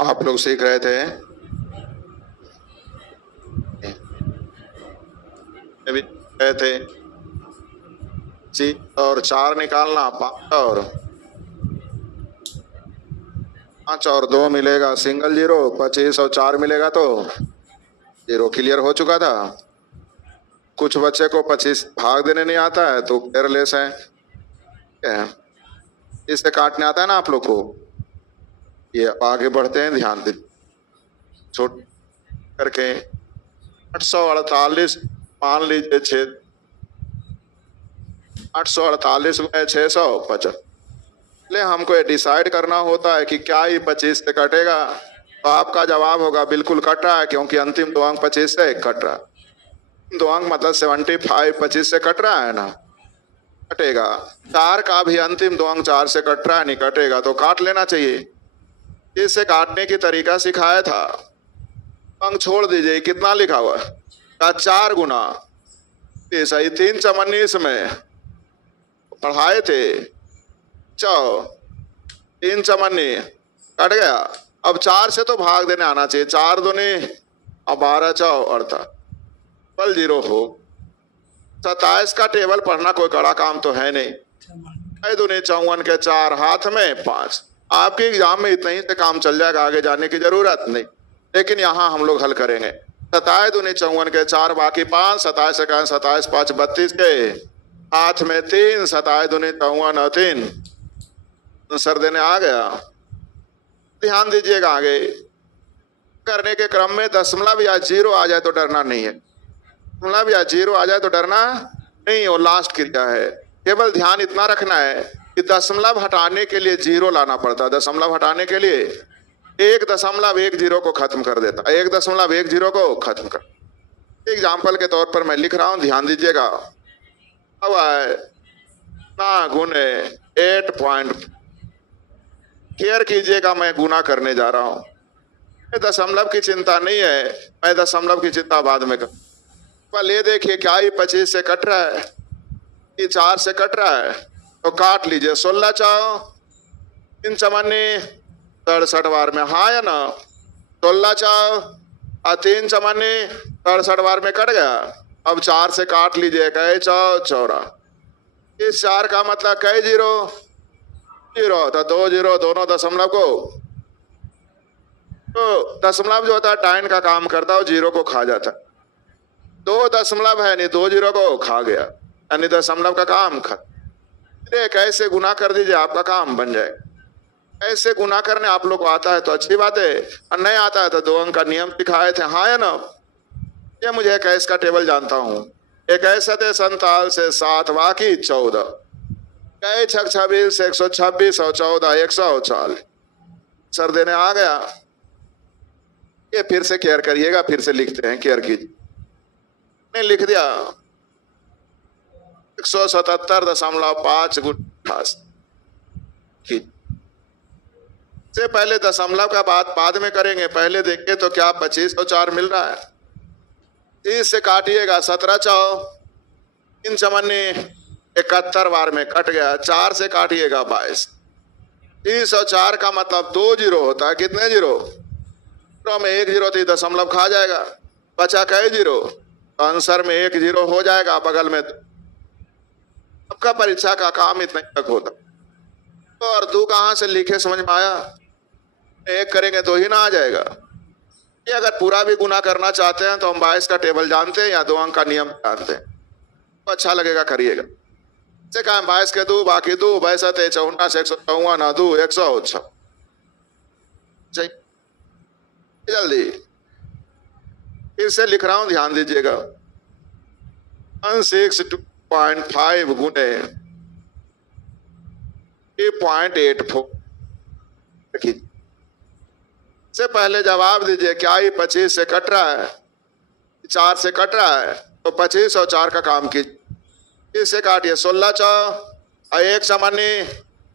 आप लोग सीख रहे थे, भी रहे थे जी, और 4 निकालना, 5 और 2 मिलेगा सिंगल जीरो, 25 और 4 मिलेगा तो जीरो। क्लियर हो चुका था। कुछ बच्चे को 25 भाग देने नहीं आता है तो केयरलेस है। इससे काटने आता है ना आप लोग को। ये आगे बढ़ते हैं, ध्यान दे छोट करके 848 मान लीजिए 848 में 650। ले हमको ये डिसाइड करना होता है कि क्या ये 25 से कटेगा, तो आपका जवाब होगा बिल्कुल कट रहा है, क्योंकि अंतिम 2 अंक 25 से कट रहा है। 2 अंक मतलब 75 25 से कट रहा है ना, कटेगा। 4 का भी अंतिम 2 अंक 4 से कट रहा है, नहीं कटेगा तो काट लेना चाहिए। इससे काटने की तरीका सिखाया था। अंक छोड़ दीजिए, कितना लिखा हुआ है 4 गुना, ये सही 3 चमन्नीस में पढ़ाए थे। 3 चमन्नी कट गया। अब 4 से तो भाग देने आना चाहिए। 4 दूनी अब 12 4 अड़ता पल जीरो हो। 27 का टेबल पढ़ना कोई कड़ा काम तो है नहीं। 6 दूनी 54 के 4 हाथ में 5। आपके एग्जाम में इतना ही से काम चल जाएगा, आगे जाने की जरूरत नहीं। लेकिन यहाँ हम लोग हल करेंगे। 27 दूनी 54 के 4 बाकी 5, 27 का 27 5 32 के हाथ में 3, 27 दूनी 54 3 सर देने आ गया। ध्यान दीजिएगा, आगे करने के क्रम में दशमलव या जीरो आ जाए तो डरना नहीं है। दशमलव या जीरो आ जाए तो डरना नहीं, वो लास्ट क्रिया है। केवल ध्यान इतना रखना है कि दशमलव हटाने के लिए जीरो लाना पड़ता है। दशमलव हटाने के लिए 1.10 को खत्म कर देता है। 1.10 को खत्म कर। एग्जाम्पल के तौर पर मैं लिख रहा हूं, ध्यान दीजिएगा। अब है ना गुने 8 केयर कीजिएगा, मैं गुना करने जा रहा हूं। दशमलव की चिंता नहीं है, मैं दशमलव की चिंता बाद में कर। पहले ये देखिए क्या ये 25 से कट रहा है, ये 4 से कट रहा है तो काट लीजिए। 16 चाओ 3 चमन्नी 67 बार में, हाँ या ना। 16 चाओ और 3 चमन्नी 67 बार में कट गया। अब 4 से काट लीजिए, कहे 14। इस 4 का मतलब कई जीरो जीरो, तो 2 जीरो दोनों दशमलव को, तो दशमलव जो होता है टाइम का काम करता है, जीरो को खा जाता है। 2 दशमलव है नहीं, 2 जीरो को खा गया, यानी दशमलव का काम खत्म। कैसे गुना कर दीजिए, आपका काम बन जाए। ऐसे गुना करने आप लोग को आता है तो अच्छी बात है, और नहीं आता है तो 2 अंक का नियम सिखाए थे, हाँ या ना। ये मुझे 21 का टेबल जानता हूँ। 21 सते 47 से 7 बाकी 14, 26 126 और 14 140 सर देने आ गया। ये फिर से केयर करिएगा, फिर से लिखते हैं, केयर कीजिए। नहीं लिख दिया 177.5 गुना से पहले दशमलव का बात बाद में करेंगे। पहले देखिए तो क्या 25 और 4 मिल रहा है। 30 से काटिएगा 17 चाओ 3 चमन्नी 71 बार में कट गया। 4 से काटिएगा 22। 30 और 4 का मतलब 2 जीरो होता है। कितने जीरो? तो में 1 जीरो थी, दशमलव खा जाएगा। बचा कई जीरो, तो आंसर में 1 जीरो हो जाएगा बगल में। आपका परीक्षा का काम इतना तक होता। तो और 2 कहां से लिखे समझ में आया? 1 करेंगे तो ही ना आ जाएगा। ये अगर पूरा भी गुना करना चाहते हैं तो हम 22 का टेबल जानते हैं या 2 अंक का नियम जानते हैं, तो अच्छा लगेगा, करिएगा। से कहा 22 के 2 बाकी 2 22 54 154 2 106। जल्दी फिर से लिख रहा हूं, ध्यान दीजिएगा। 162.5 गुने 0.84 से पहले जवाब दीजिए। क्या ये 25 से कट रहा है? 4 से कट रहा है तो 25 और 4 का काम कीजिए। इससे काटिए 16 चौ और 1 चमन्नी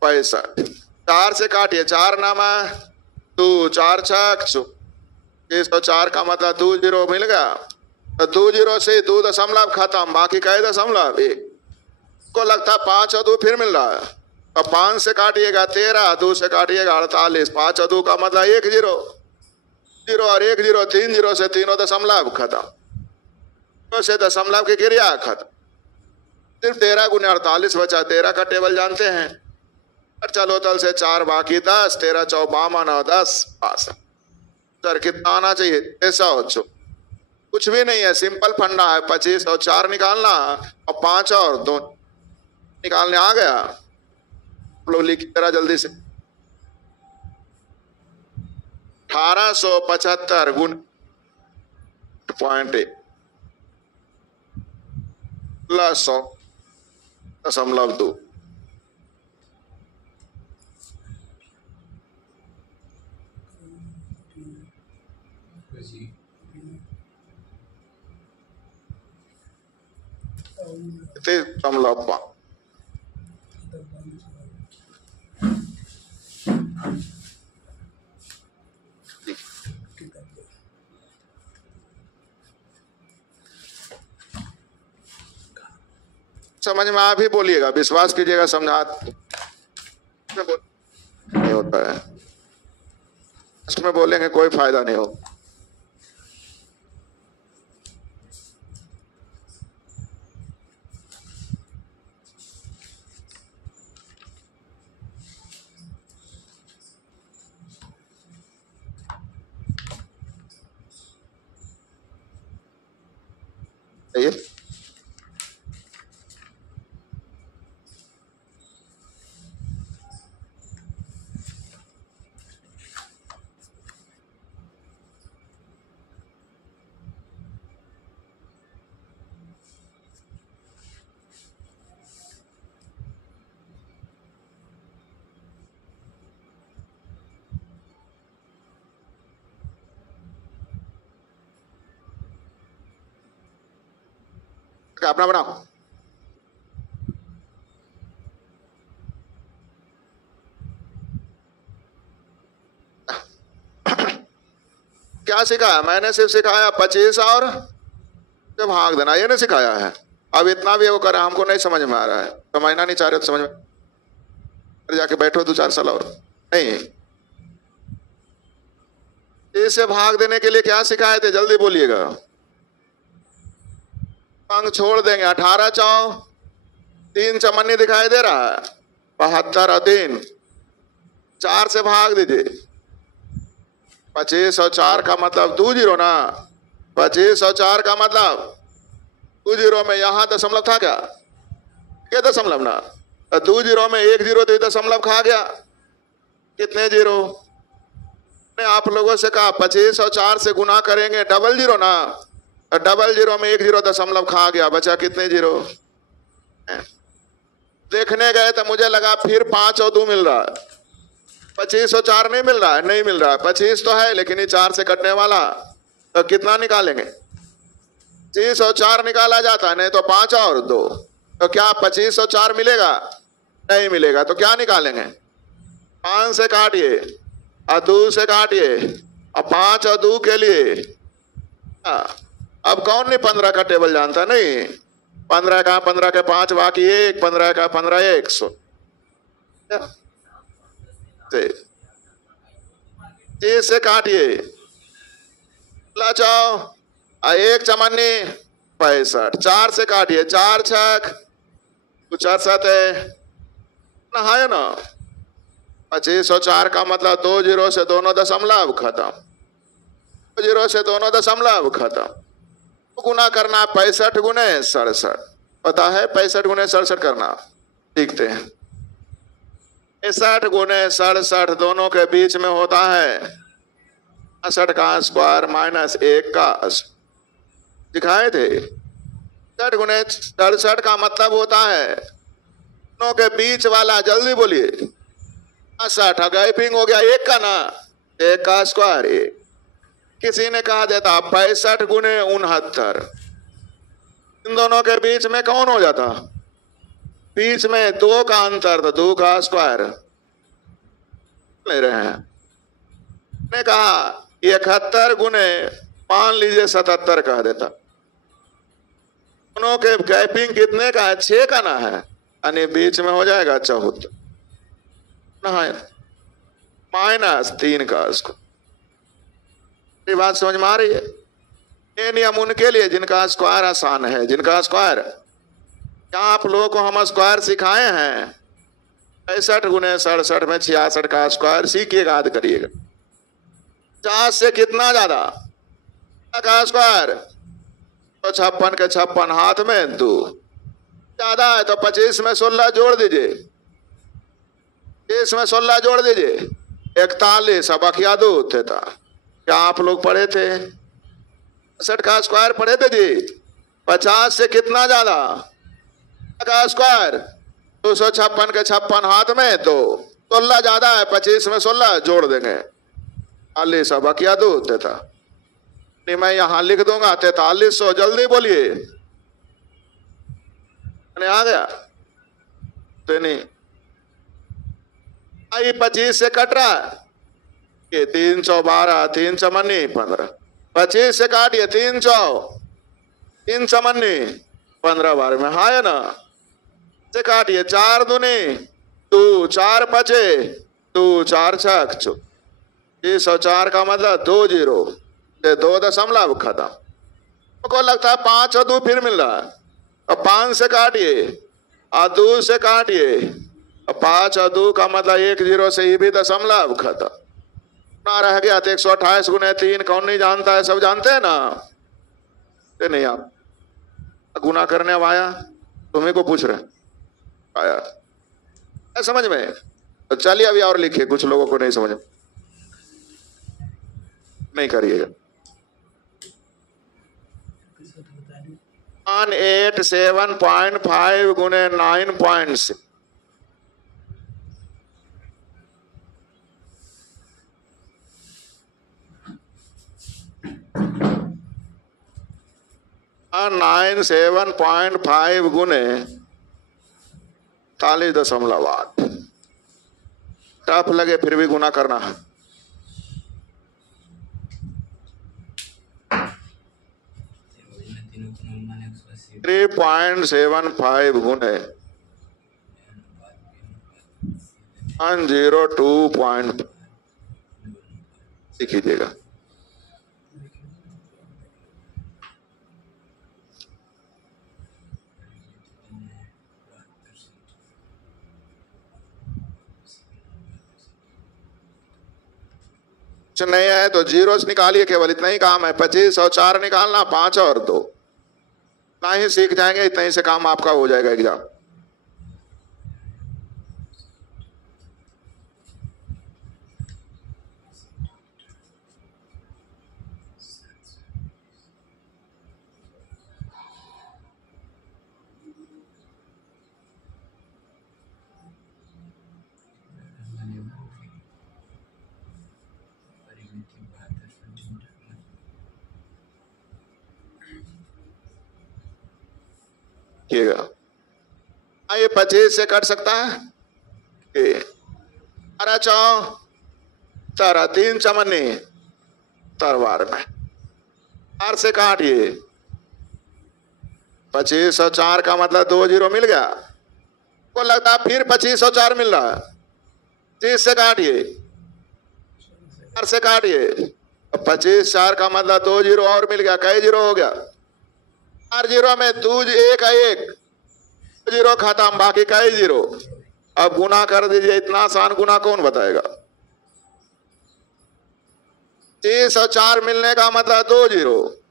65। 4 से काटिए 4 नामा 2 4 6 4 का मतलब 2 जीरो मिल गया। तो 2 जीरो से 2 दशमलव खत्म, बाकी कई दशमलव 1 को लगता 5 और 2 फिर मिल रहा है। तो 5 से काटिएगा 13, 2 से काटिएगा 48, 5 और 2 का मतलब 1 जीरो। जीरो और 1 जीरो, 3 जीरो से तीनों दशमलव खत्म, तो से दशमलव की क्रिया खत्म। सिर्फ 13 गुने 48 बचा। 13 का टेबल जानते हैं। चलो तल से 4 बाकी 10, 13 चौ 52 और 10 62। सर कितना आना चाहिए? 300। कुछ भी नहीं है, सिंपल फंडा है। 25 और 4 निकालना और 5 और 2 निकालने आ गया। लोग लिख जरा जल्दी से। 1875 गुण 0.1 प्लस 100.2। दशमलव समझ में आप ही बोलिएगा, विश्वास कीजिएगा, समझा नहीं होता है, इसमें बोलेंगे कोई फायदा नहीं हो। ये अपना बनाओ। क्या सिखाया? मैंने सिर्फ सिखाया 25 और से भाग देना, ये नहीं सिखाया है। अब इतना भी वो कर हमको नहीं समझ में आ रहा है, समझना नहीं चाह रहे तो समझ में जाके बैठो 2-4 साल और नहीं। इसे भाग देने के लिए क्या सिखाए थे? जल्दी बोलिएगा। अंक छोड़ देंगे। 18 चौ 3 चमन्नी दिखाई दे रहा है। 72 और 3 4 से भाग दीजिए। 25 और 4 का मतलब 2 जीरो ना। 25 और 4 का मतलब 2 जीरो में यहां दशमलव था क्या? क्या दशमलव ना? 2 जीरो में 1 जीरो तो दशमलव खा गया। कितने जीरो? ने आप लोगों से कहा 25 और 4 से गुना करेंगे डबल जीरो ना। डबल जीरो में 1 जीरो दशमलव खा गया, बचा कितने जीरो? देखने गए तो मुझे लगा फिर 5 और 2 मिल रहा है। 25 और 4 नहीं मिल रहा है, नहीं मिल रहा है। 25 तो है लेकिन ये 4 से कटने वाला, तो कितना निकालेंगे? 25 और 4 निकाला जाता है, नहीं तो 5 और 2। तो क्या 25 और 4 मिलेगा? नहीं मिलेगा। तो क्या निकालेंगे? 5 से काटिए और 2 से काटिए और 5 और 2 के लिए अब कौन नहीं 15 का टेबल जानता? नहीं। 15 का 15 के 5 बाकी 1, 15 का 15 100। 30 से काटिए लाचाओ 1 चमन्नी 65। 4 से काटिए 4 छक 4 है नहाए ना। 25 और 4 का मतलब 2 जीरो से दोनों दशमलव खत्म। 2 जीरो से दोनों दशमलव खत्म। गुना करना 65 गुने 67। पता है 65 गुने 67 करना? सीखते हैं। 65 गुने 67 दोनों के बीच में होता है 67 का स्क्वायर माइनस 1 का दिखाए थे। 67 गुने 67 का मतलब होता है दोनों के बीच वाला, जल्दी बोलिए, 67 गैपिंग हो गया 1 का ना, 1 का स्क्वायर 1। किसी ने कहा देता 65 गुने 69। इन दोनों के बीच में कौन हो जाता? बीच में 2 का अंतर, तो 2 का स्क्वायर ले रहे हैं। ने कहा 71 गुने मान लीजिए 77 कह देता। दोनों के गैपिंग कितने का है? 6 का ना है, यानी बीच में हो जाएगा 74 ना, माइनस 3 का स्क्वायर। ये बात समझ में आ रही है? ये नियम उनके लिए जिनका स्क्वायर आसान है, जिनका स्क्वायर। क्या आप लोगों को हम स्क्वायर सिखाए हैं? 65 गुने 67 में 66 का स्क्वायर सीखिएगा, याद करिएगा। 50 से कितना ज्यादा का स्क्वायर? तो 56 के 56 हाथ में 2 ज्यादा है तो 25 में 16 जोड़ दीजिए, 30 में 16 जोड़ दीजिए, 41। अब अखिया 2 थे था। क्या आप लोग पढ़े थे? 67 का स्क्वायर पढ़े थे जी? 50 से कितना ज्यादा का स्क्वायर? 256 के 56 हाथ में तो 16 ज्यादा है, 25 में 16 जोड़ देंगे, 40। अब अखिया 2 थे था। नहीं, मैं यहां लिख दूंगा 4300। जल्दी बोलिए, आ गया? तो नहीं आई 25 से कट रहा है कि 312, 3 चमन्नी 15। 25 से काटिए 300, 3 चमन्नी 15 बार में, हाँ है ना? से काटिए 4 दूनी 2, 4 बचे 2, 4 छक 304 का मतलब 2 जीरो से 2 दशमलव खत्म। को लगता है 5 और 2 फिर मिल रहा है। अब 5 से काटिए और 2 से काटिए, 5 और 2 का मतलब 1 जीरो से ही भी दशमलव खत्म ना रह गया। तो 128 गुने 3 कौन नहीं जानता है? सब जानते हैं ना? नहीं, आप गुना करने अब आया, तुम्हें को पूछ रहे आया समझ में? तो चलिए अभी और लिखिए, कुछ लोगों को नहीं समझ में, नहीं करिएगा। 187.5 गुने 9.6 97.5 गुने 40.8। टफ लगे फिर भी गुना करना है। 3.75 गुने 102. लिख लीजिएगा। नहीं है तो जीरो निकालिए, केवल इतना ही काम है। 25 और 4 निकालना, 5 और 2 ना ही सीख जाएंगे, इतना ही से काम आपका हो जाएगा एग्जाम। ये 25 से कट सकता है। अरे चाओ तारा 3 चमन्नी तरवार में 4 से काटिए। 25 और 4 का मतलब 2 जीरो मिल गया। को लगता है फिर 25 और 4 मिल रहा है। 30 से काटिए, 4 से काटिए। 25 4 का मतलब 2 जीरो और मिल गया। कई जीरो हो गया? 4 जीरो में 2 1 जीरो खत्म, बाकी कई जीरो। अब गुना कर दीजिए, इतना आसान गुना कौन बताएगा? 30 और 4 मिलने का मतलब 2 जीरो,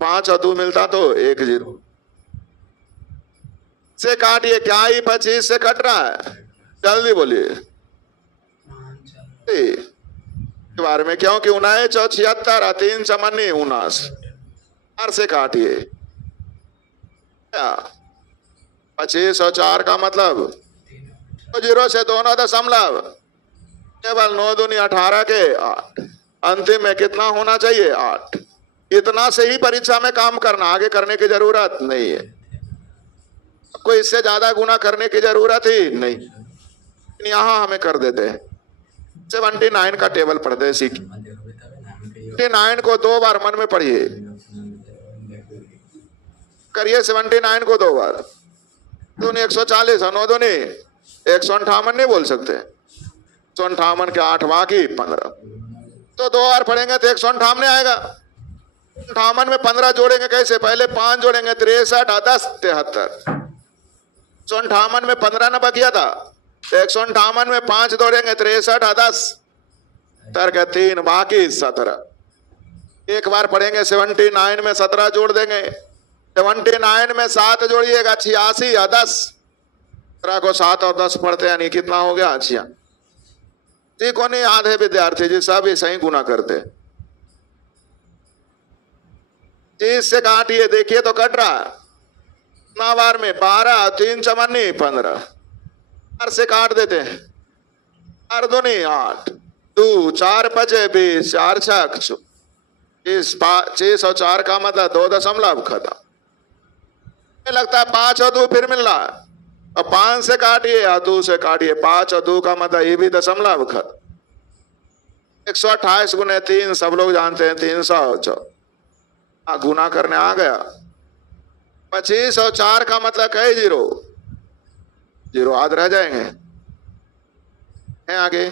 5 और 2 मिलता तो 1 जीरो। से काटिए। क्या ही 25 से कट रहा है? जल्दी बोलिए बारे में। क्योंकि 19 और 76 3 चमन्नी 19। 4 से काटिए। 25 और 4 का मतलब 2 जीरो से दोनों दशमलव, केवल 9 दूनी 18 के 8। अंतिम में कितना होना चाहिए? 8। इतना से ही परीक्षा में काम करना, आगे करने की जरूरत नहीं है। कोई इससे ज्यादा गुना करने की जरूरत ही नहीं। यहां हमें कर देते हैं 79 का टेबल पढ़ते हैं, सीखिए। 79 को 2 बार मन में पढ़िए, करिए 79 को 2 बार। 2 140 और 9 दूनी 158 नहीं बोल सकते। 158 के 8 बाकी 15। तो 2 बार पढ़ेंगे तो 158 आएगा। 58 में 15 जोड़ेंगे कैसे? पहले 5 जोड़ेंगे, 63 और 10 73। 158 में 15 न बकिया था, तो 158 में 5 जोड़ेंगे, 63 और 10 तर्क 3 बाकी 17। एक बार पढ़ेंगे 79 में 17 जोड़ देंगे, 79 में 7 जोड़िएगा 86 और 10। 17 को 7 और 10 पढ़ते यानी कितना हो गया? 86। जी को नहीं, आधे विद्यार्थी जी सब ऐसा ही गुना करते। जी इससे काटिए, देखिए तो कट रहा है कितना बार में? 12, 3 चमन्नी 15। 4 से काट देते हैं, 4 दूनी 8, 2 4 5 20, 4 6 6 और 4 का मतलब 2 दशमलव खत्म। लगता है 5 और 2 फिर मिल रहा है, अब 5 से काटिए और 2 से काटिए, 5 और 2 का मतलब ये भी दशमलव खत्म। 128 गुने 3 सब लोग जानते हैं 300। गुना करने आ गया। 25 और 4 का मतलब कई जीरो? जीरो आध रह जाएंगे। आगे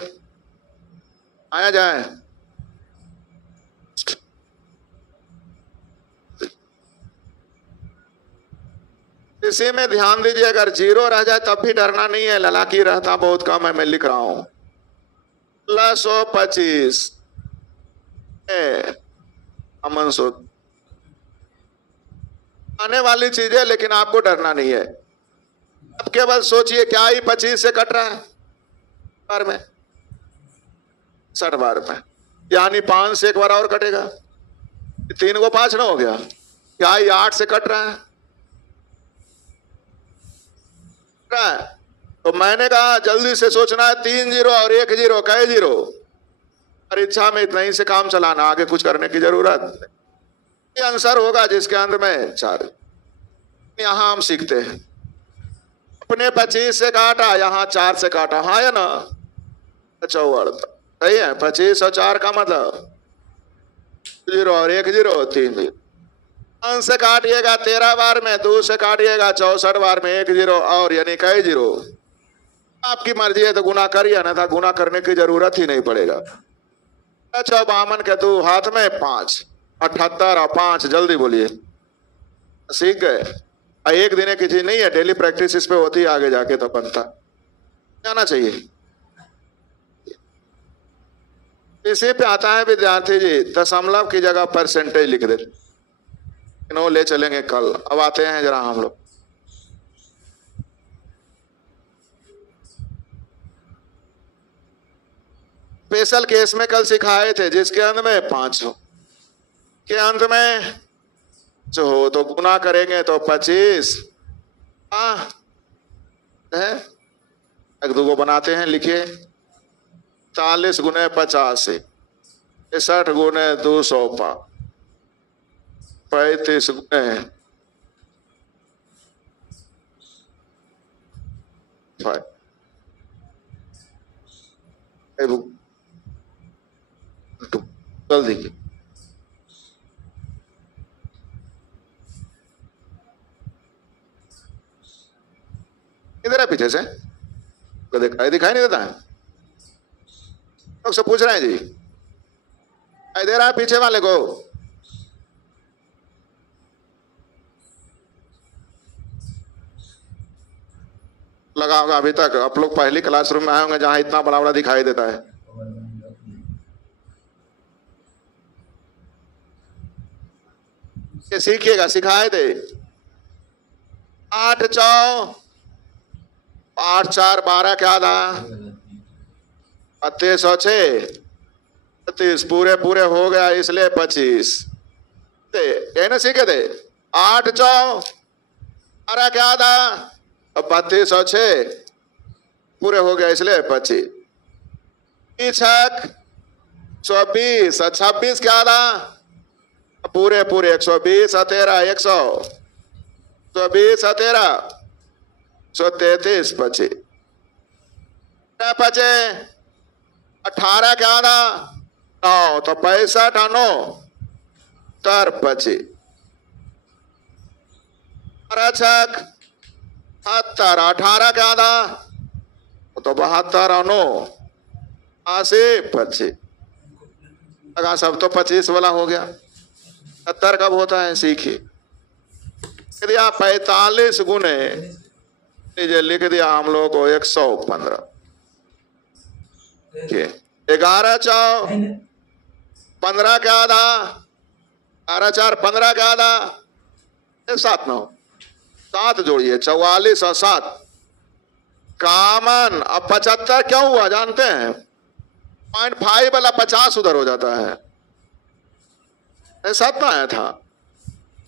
आया जाए। इसी में ध्यान दीजिए, अगर जीरो रह जाए तब भी डरना नहीं है, ललाकी रहता बहुत कम है, मैं लिख रहा हूं प्लस 25 अमन सो आने वाली चीज है, लेकिन आपको डरना नहीं है। अब केवल सोचिए क्या ही 25 से कट रहा है बार में 60 बार में, यानी 5 से एक बार और कटेगा, 3 को 5 ना हो गया। क्या ही 8 से कट रहा है? तो मैंने कहा जल्दी से सोचना है, 3 जीरो और 1 जीरो, कई जीरो? परीक्षा में इतना ही से काम चलाना, आगे कुछ करने की जरूरत नहीं। ये आंसर होगा जिसके अंत में 4। यहां हम सीखते हैं, अपने 25 से काटा, यहां 4 से काटा, हाँ या ना? 44 सही है। 25 और 4 का मतलब 0 और 1 जीरो, 3 जीरो। 5 से काटिएगा 13 बार में, 2 से काटिएगा 64 बार में, 1 जीरो और, यानी कई जीरो? आपकी मर्जी है तो गुना करिए, ना था गुना करने की जरूरत ही नहीं पड़ेगा। 52 के 2 हाथ में 5, 78 और 5, जल्दी बोलिए। सीख गए। एक दिन की चीज नहीं है, डेली प्रैक्टिस इस पे होती है, आगे जाके तो बनता जाना चाहिए। इसी पे आता है विद्यार्थी जी, दशमलव की जगह परसेंटेज लिख दे, इन्हों ले चलेंगे कल। अब आते हैं जरा हम लोग स्पेशल केस में कल सिखाए थे, जिसके अंत में 5 हो, के अंत में जो हो तो गुना करेंगे तो 25 है। एक दो को बनाते हैं, लिखिए 40 गुने 85, 61 गुने 205, 35 गुने 5। जल्दी इधर है, पीछे से तो दिखाई नहीं देता है। लोग से पूछ रहे हैं जी, दे रहा है पीछे वाले को? लगा होगा अभी तक। आप लोग पहली क्लासरूम में आए होंगे जहां इतना बड़ा बड़ा दिखाई देता है। सीखिएगा, सिखाए थे। 8 4 8 4 12 क्या था? 3206 32 पूरे पूरे हो गया, इसलिए 25 यही ना सीखे थे। 8 4 12 क्या था? 3206 पूरे हो गया, इसलिए 25। 26 26 क्या था? पूरे पूरे 120 13 100 120 13 133 25 18 क्या था? 9 तो 65 9 तर 25 70 18 क्या था? तो 72 और 9 80 25 लगा सब तो 25 वाला हो गया। 70 कब होता है सीखिए। लिख दिया 45 गुने, लिख दिया हम लोग को 115। 11 चौ 15 क्या आधा, 11 4 15 क्या आधा, 7 9 7 जोड़िए 44 और 7 कामन। अब 75 क्यों हुआ जानते हैं? 0.5 वाला 50 उधर हो जाता है, 7 ना आया था।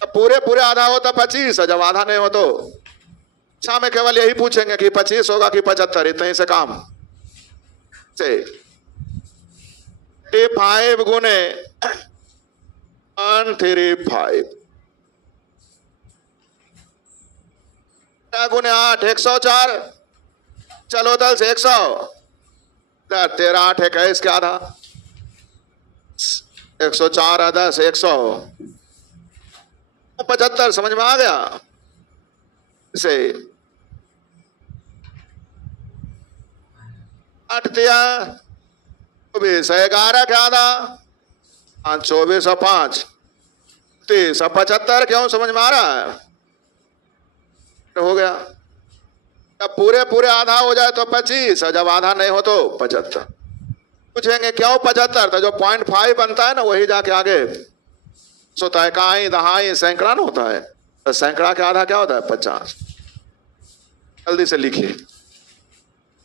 अब पूरे पूरे आधा होता 25, जब आधा नहीं हो तो अच्छा में केवल यही पूछेंगे कि 25 होगा कि 75, इतने ही से काम से। 5 गुने 135 गुने 8 104। चलो दल से 100 13 8 21 क्या आधा 104 आधा से 100 75। समझ में आ गया से 8 दिया 24 11 क्या आधा 24 और 5 30 और 75। क्यों समझ में आ रहा है? हो गया। जब पूरे पूरे आधा हो जाए तो 25 और जब आधा नहीं हो तो 75। पूछेंगे क्यों 75? तो जो 0.5 बनता है ना वही जाके आगे होता है, कहाई दहाई सैकड़ा ना होता है, तो सैकड़ा के आधा क्या होता है 50। जल्दी से लिखिए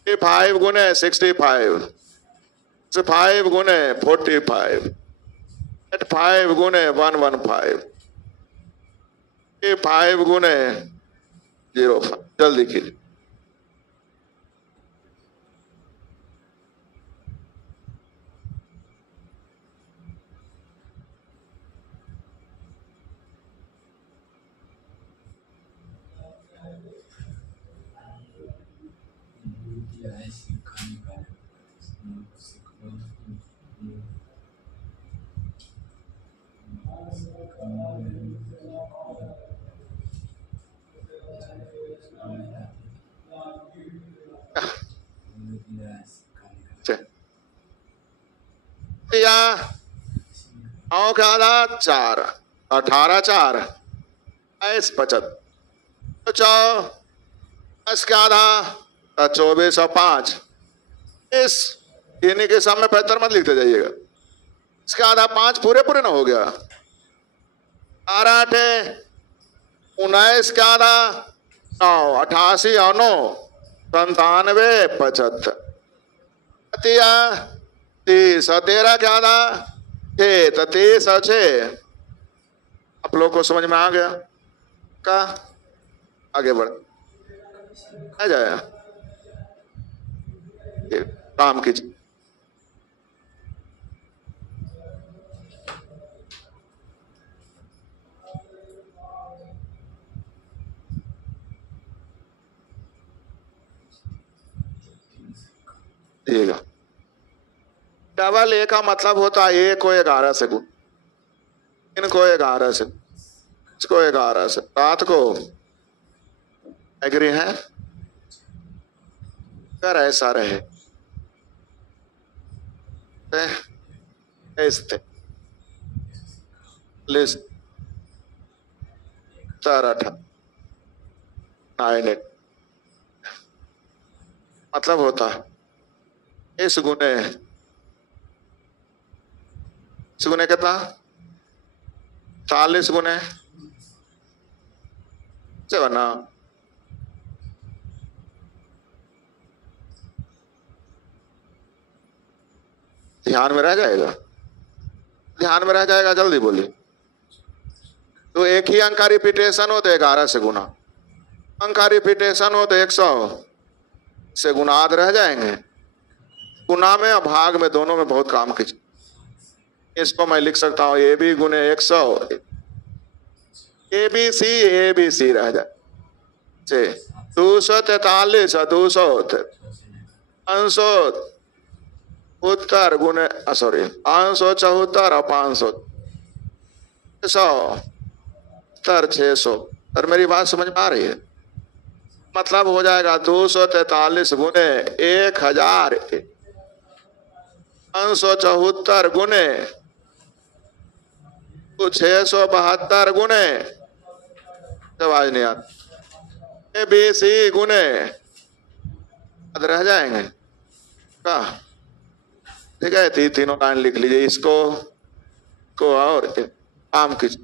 5 गुने 65 5 गुने 45 5 गुने 115 5 गुने 05। जल्दी कीजिए। आओ क्या आधा 4 18 4 22 75 चौ 10 क्या आधा 24 और 5 इस इन्हीं के सामने 75 मत लिखते जाइएगा। इसका आधा 5 पूरे पूरे ना हो गया 8 19 क्या आधा 9 88 और 9 97 75 30 और 13 क्या आधा 6 तो 30 और 6। आप लोग को समझ में आ गया का? आगे बढ़ आ जाए काम कीजिए। डबल ए का मतलब होता है ए को 11 से गुण, इनको 11 से, इसको 11 से। रात को एग्री है? अगर ऐसा रहे लिस्ट 9 मतलब होता है इस गुने कितना 40 गुने से बना ध्यान में रह जाएगा, ध्यान में रह जाएगा। जल्दी बोलिए। तो एक ही अंक का रिपीटेशन हो तो 11 से गुना, अंक का रिपीटेशन हो तो 100 से गुना आध रह जाएंगे। गुना में और भाग में दोनों में बहुत काम कीजिए। इसको मैं लिख सकता हूं ए बी गुने 100 ए बी सी रह जाए 243 और 200 500 उत्तर गुने सॉरी 574 और 500 600 600। और मेरी बात समझ में आ रही है? मतलब हो जाएगा 243 गुने 1000 574 गुने तो 672 गुने, आवाज नहीं आती, ABC गुने अब रह जाएंगे का। ठीक है, तीनों लाइन लिख लीजिए, इसको को और आम की।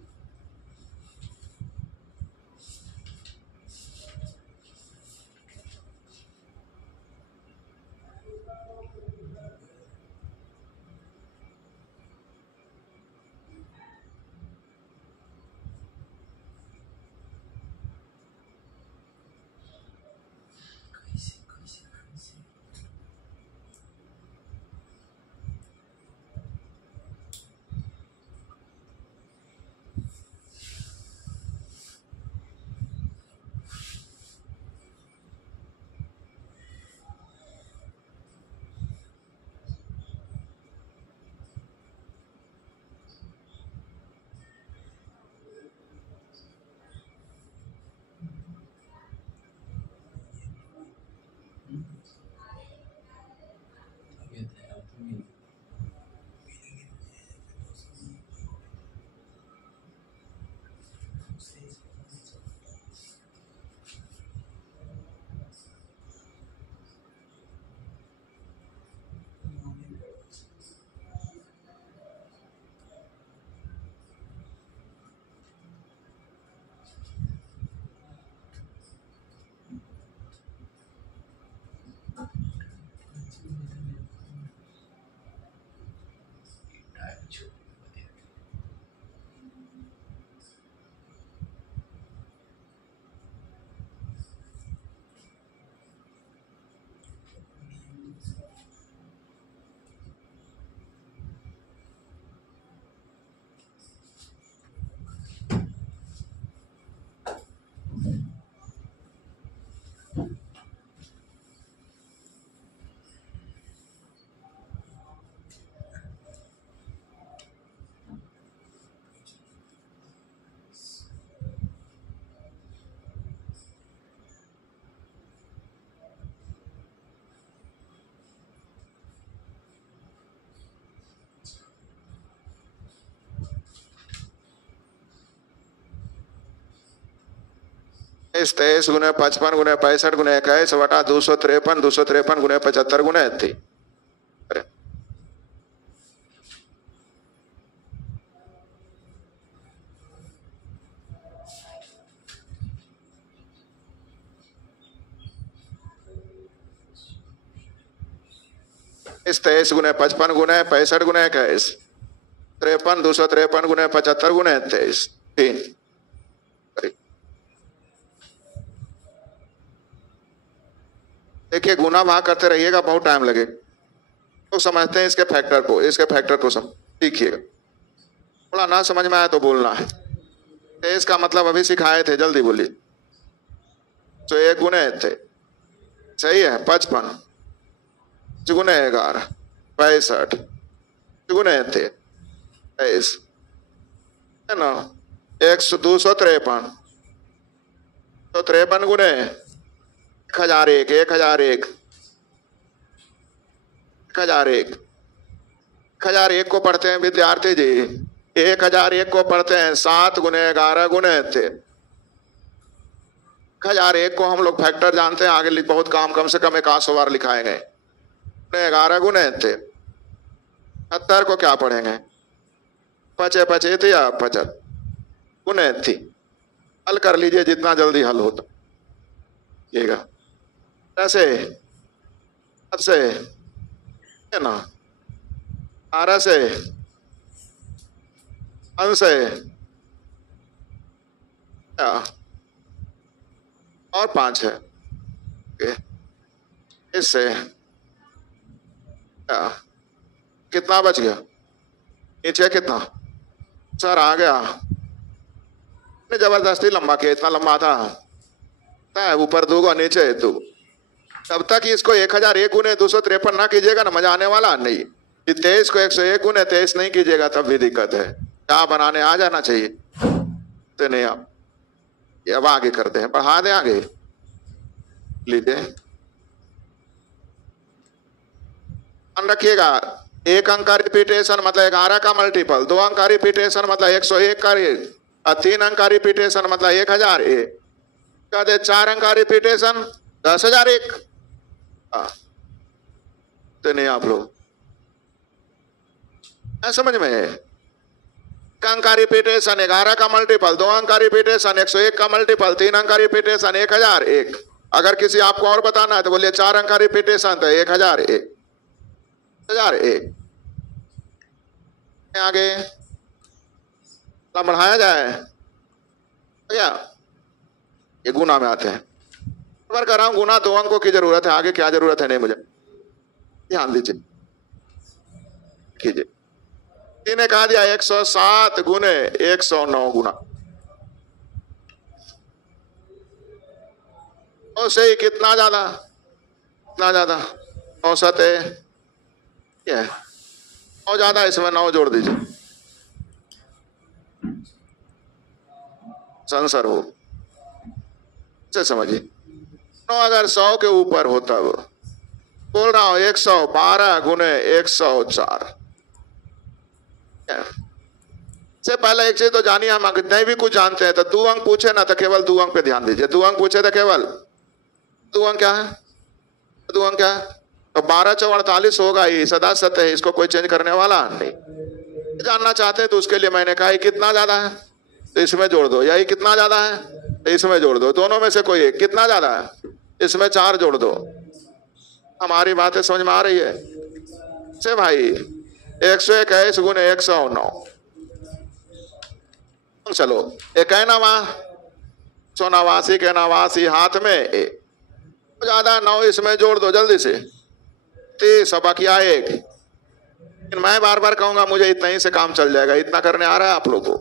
इस 23 गुने 55 गुने 65 गुने 21 बटा 253 253 गुने 75 गुने 30। इस 23 गुने 55 गुने 65 गुने 21 53 253 गुने 75 गुने 23 3। देखिए गुना भाग करते रहिएगा, बहुत टाइम लगेगा। तो समझते हैं इसके फैक्टर को सीखिएगा। थोड़ा ना समझ में आया तो बोलना है। 23 का मतलब अभी सिखाए थे, जल्दी बोलिए। तो 1 गुने थे, सही है, 55 गुने 11 65 गुने थे 23 है ना। 253 तो 53 गुने 1001 1001 1001 1001 को पढ़ते हैं विद्यार्थी जी। 1001 को पढ़ते हैं 7 गुने 11 गुने थे। 1001 को हम लोग फैक्टर जानते हैं, आगे बहुत कम से कम 100 बार लिखाए गए। 11 गुने थे। 70 को क्या पढ़ेंगे? 55 थे या 50 गुने थी। हल कर लीजिए जितना जल्दी हल होता ऐसे अब से है ना। 12 से अन से और 5 है, इससे कितना बच गया? नीचे कितना सर आ गया? जबरदस्ती लंबा किया, इतना लंबा था, ऊपर 2 और नीचे 2। तब तक इसको 1001 गुने 253 ना कीजिएगा ना, मजा आने वाला नहीं। 23 को 101 गुने 23 नहीं कीजिएगा तब भी दिक्कत है। क्या बनाने आ जाना चाहिए तो नहीं। आप अब आगे करते हैं, बढ़ा दें आगे लीजिए। ध्यान रखिएगा एक अंक का रिपीटेशन मतलब 11 का मल्टीपल, 2 अंक का रिपीटेशन मतलब 101 का, और 3 अंक का रिपीटेशन मतलब 1001, कहते 4 अंक का रिपीटेशन 10,001। तो नहीं आप लोग समझ में है? अंक का रिपीटेशन 11 का मल्टीपल, 2 अंक का रिपीटेशन 101 का मल्टीपल, 3 अंक का रिपीटेशन 1001। अगर किसी आपको और बताना है तो बोलिए 4 अंक का रिपीटेशन तो 1001, 1001। आगे बढ़ाया जाए क्या? ये गुना में आते हैं। बार कर रहा हूं, गुना 2 अंकों की जरूरत है, आगे क्या जरूरत है नहीं मुझे, ध्यान दीजिए कीजिए। इन्हें कहा दिया 107 गुने 109 गुना, और से कितना ज्यादा, कितना ज्यादा 9 है, 9 ज्यादा, इसमें 9 जोड़ दीजिए, संसर हो से समझिए। 9 अगर 100 के ऊपर होता, वो बोल रहा हूं 112 गुने 104। से पहले एक चीज तो जानिए, हम नहीं भी कुछ जानते हैं तो 2 अंक पूछे ना तो केवल 2 अंक पे ध्यान दीजिए। 2 अंक पूछे तो केवल 2 अंक क्या है, 2 अंक क्या है, तो 12 × 48 होगा, ये सदा सत्य है, इसको कोई चेंज करने वाला नहीं। जानना चाहते हैं तो उसके लिए मैंने कहा कितना ज्यादा है तो इसमें जोड़ दो, यही कितना ज्यादा है तो इसमें जोड़ दो, दोनों में से कोई एक। कितना ज्यादा है इसमें 4 जोड़ दो। हमारी बातें समझ में आ रही है से भाई? 121 गुने 109, चलो 91 189 के 89 हाथ में 1 ज्यादा, 9 इसमें जोड़ दो जल्दी से, 30 बकिया 1। मैं बार बार कहूंगा मुझे इतना ही से काम चल जाएगा, इतना करने आ रहा है आप लोगों को,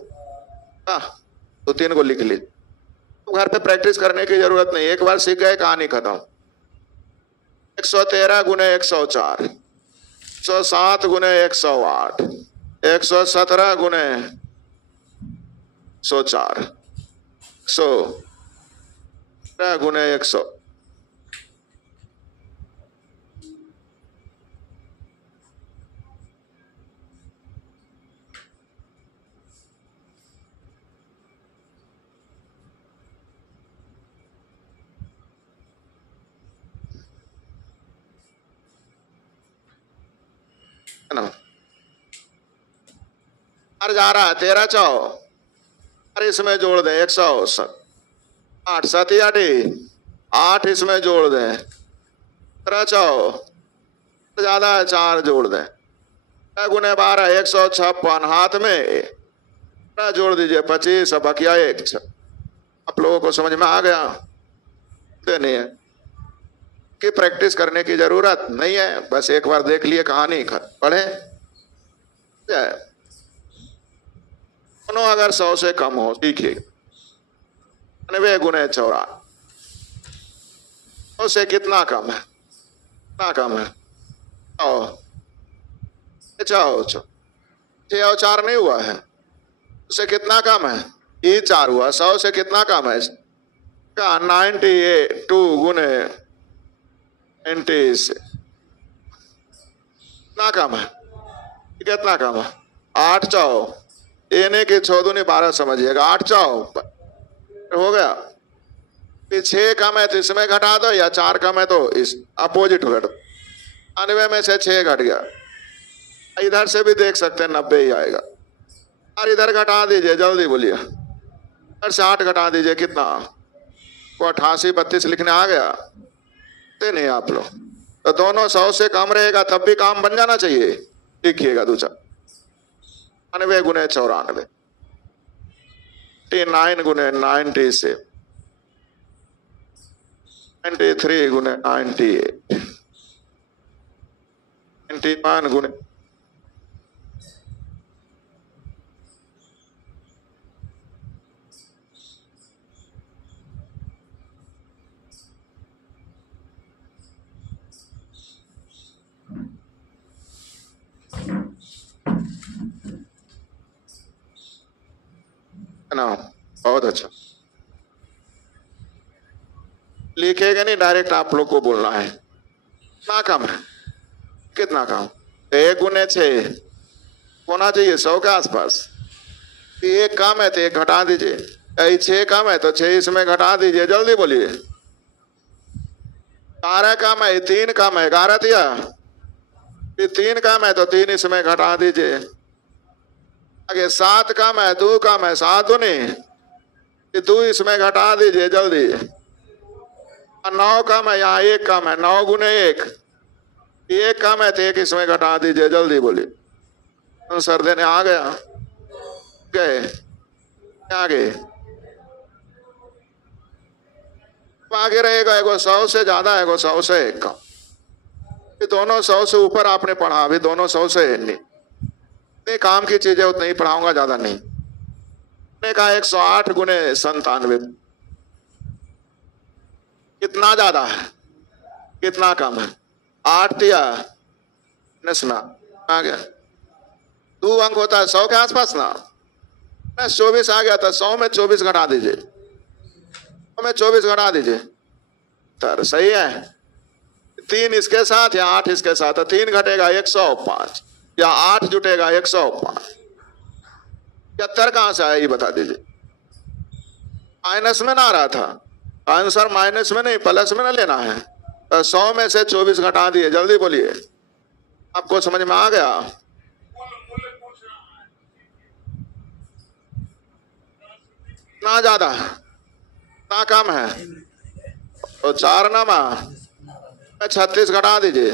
तो 3 को लिख लीजिए। तो घर पे प्रैक्टिस करने की जरूरत नहीं, एक बार सीख गए कहानी खत्म। 113 गुने 104, 107 गुने 108, 117 गुने 104, 113 गुने 100, ना जा रहा है 13 चौ, अरे इसमें जोड़ दें 108, 7 8 इसमें जोड़ दें, 13 चौ ज्यादा है 4 जोड़ दें, गुने 12 156 हाथ में जोड़ दीजिए 25 बकिया 1। आप लोगों को समझ में आ गया? नहीं है कि प्रैक्टिस करने की जरूरत नहीं है, बस एक बार देख लिए कहानी पढ़े। दोनों अगर 100 से कम हो सीखिए, 90 गुने 94, उससे कितना कम है, कितना कम है, 6 और 4 नहीं हुआ है, उससे कितना कम है, ये 4 हुआ। 100 से कितना कम है, 92 गुने 90 से कितना कम है, कितना कम है, 8 चौ, एने के 6 दूनी 12 समझिएगा, 8 चौ हो गया। 6 कम है तो इसमें घटा दो, या 4 कम है तो इस अपोजिट घट दो। 92 में से 6 घट गया, इधर से भी देख सकते हैं 90 ही आएगा, और इधर घटा दीजिए जल्दी बोलिए, इधर से 8 घटा दीजिए, कितना को 88 32 लिखने आ गया? ते नहीं आप लोग तो दोनों 100 से कम रहेगा तब भी काम बन जाना चाहिए। लिखिएगा दूसरा 92 गुने 94, 9 गुने 90 से 93 गुने 98, 91 गुने ना, बहुत अच्छा लिखेगा नहीं, डायरेक्ट आप लोग को बोलना है। कितना कम है, कितना कम, 1 गुने 6 होना चाहिए 100 के आसपास। एक कम है तो 1 घटा दीजिए, 6 कम है तो 6 इसमें घटा दीजिए, जल्दी बोलिए। 12 कम है, 3 कम है, 11 दिया। 3 कम है तो 3 इसमें घटा दीजिए। आगे 7 कम है, 2 कम है, 7 दूनी 2 इसमें घटा दीजिए जल्दी। 9 कम है, यहाँ 1 कम है, 9 गुने 1 कम है तो 1 इसमें घटा दीजिए, जल्दी बोलिए। आंसर देने आ गया, गए आगे। आगे रहेगा एगो 100 से ज्यादा, एगो 100 से कम। ये दोनों 100 से ऊपर आपने पढ़ा, अभी दोनों 100 से नहीं। इतने काम की चीजें उतनी ही पढ़ाऊंगा, ज्यादा नहीं। मैंने कहा 108 गुने 97 कितना ज्यादा है कितना कम है? 8 दिया ने सुना आ गया। 2 अंक होता है 100 के आसपास ना, 24 आ गया था। 100 में 24 घटा दीजिए, 100 में 24 घटा दीजिए, तर सही है। 3 इसके साथ या 8 इसके साथ, 3 घटेगा 105 या 8 जुटेगा 105। 70 कहां से आया ये बता दीजिए। माइनस में ना आ रहा था, आंसर माइनस में नहीं प्लस में ना लेना है। तो 100 में से 24 घटा दिए, जल्दी बोलिए। आपको समझ में आ गया? ना ज्यादा ना कम है तो 4 ना में 36 घटा दीजिए,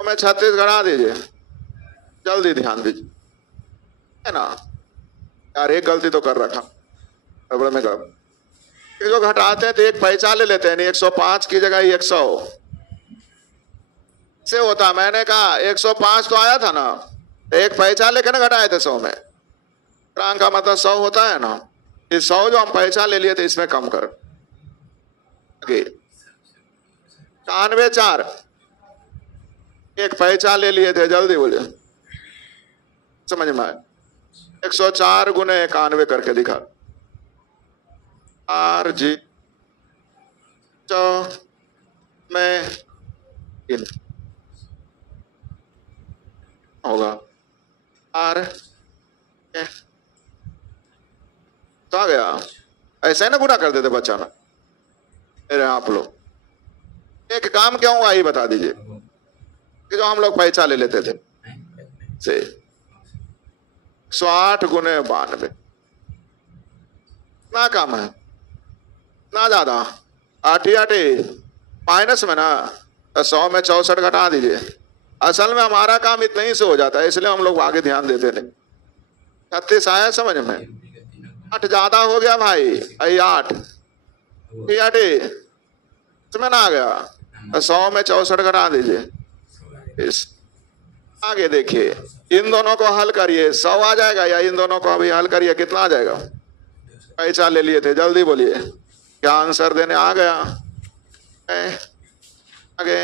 में 36 घटा दीजिए, जल्दी ध्यान दीजिए, है ना यार। एक गलती तो कर रखा गड़बड़ में गड़बड़। जो घटाते हैं तो एक पैसा ले लेते हैं, नहीं 105 की जगह 100 से होता। मैंने कहा 105 तो आया था ना, एक पैसा लेकर ना घटाए थे 100 में। क्रांक का मतलब 100 होता है ना, इस 100 जो हम पैसा ले लिए थे इसमें कम कर 94 एक पैसा ले लिए थे, जल्दी बोलिए। समझ में आए? 104 गुने 91 करके दिखा। आर जी में इन होगा आर तो आ गया। ऐसे ना गुना कर देते बच्चा ना मेरे आप लोग। एक काम क्या हुआ ये बता दीजिए कि जो हम लोग पैसा ले लेते थे से 108 गुने 92 ना कम है ना ज्यादा। 8 माइनस में ना, 100 में 64 घटा दीजिए। असल में हमारा काम इतना ही से हो जाता है, इसलिए हम लोग आगे ध्यान देते नहीं। 36 आया समझ में? 8 ज्यादा हो गया भाई, 8 इसमें ना आ गया। 100 में 64 घटा दीजिए। इस आगे देखिए, इन दोनों को हल करिए, 100 आ जाएगा, या इन दोनों को अभी हल करिए, कितना आ जाएगा? पैसा ले लिए थे, जल्दी बोलिए। क्या आंसर देने आ गया? आगे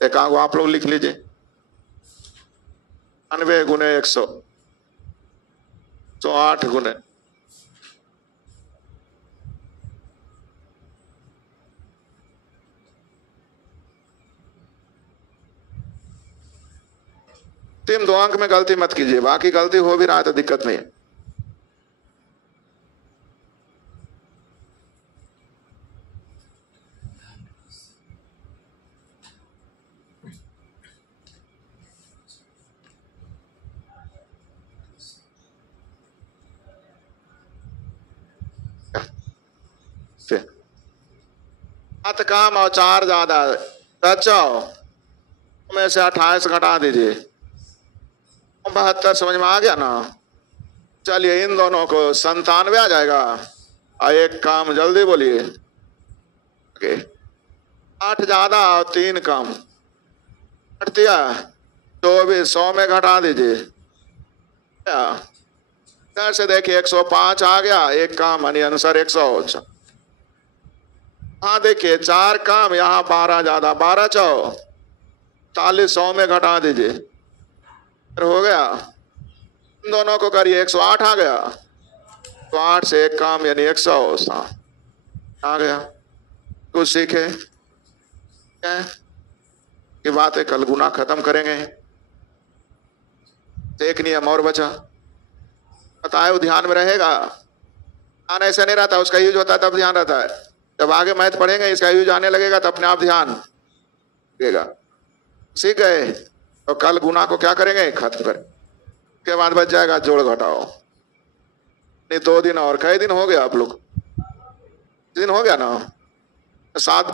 एक आप लोग लिख लीजिए। 90 गुने 100 108 गुने तीन 2 अंक में गलती मत कीजिए, बाकी गलती हो भी रहा है तो दिक्कत नहीं है। सात कम और 4 ज्यादा, 72 में से 28 घटा दीजिए। 72 समझ में आ गया ना? चलिए इन दोनों को 97 आ जाएगा। एक काम जल्दी बोलिए। 8 ज्यादा और 3 कम, 8 दिया 24, 100 में घटा दीजिए। इधर से देखिए 105 आ गया, एक काम यानी आंसर 100। हाँ देखिए 4 कम, यहाँ 12 ज्यादा, 12 4 40, 100 में घटा दीजिए, हो गया। इन दोनों को करिए, 108 आ गया, तो 8 से एक काम यानी 100 आ गया। कुछ सीखे क्या की बात है? कल गुना खत्म करेंगे। तो एक नियम और बचा, पता है वो ध्यान में रहेगा। ध्यान ऐसे नहीं रहता, उसका यूज होता है तब ध्यान रहता है। जब आगे मैथ पढ़ेंगे इसका यूज आने लगेगा तो अपने आप ध्यान लगेगा। सीख गए तो कल गुना को क्या करेंगे, खत्म करें। के बाद बच जाएगा जोड़ घटाओ। नहीं 2 दिन और, कई दिन हो गया आप लोग, दिन हो गया ना, 7